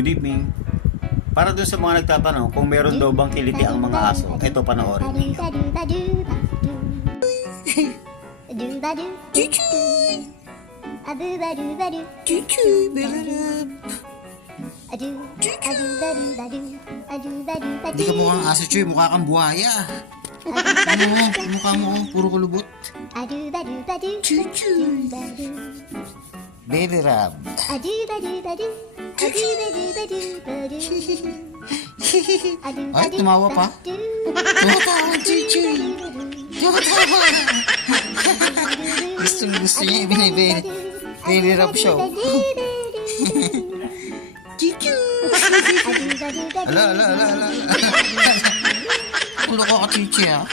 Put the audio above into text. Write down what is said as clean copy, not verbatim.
Good evening. Para dun sa mga nagtatanong kung meron daw bang kiliti ang mga aso, ito panoorin ninyo. Hindi ka mukhang aso, Chuy. Mukha kang buhaya. Ano mo? Mukha mo, puro kulubot. Chuy. Baby Rab. Ay, tumawa pa? Tumatawa, Chuy. Tumatawa. Gusto niya ibinibig. Baby Rab show. Chuy. Ala. Ulo ko ka, Chuy, ah.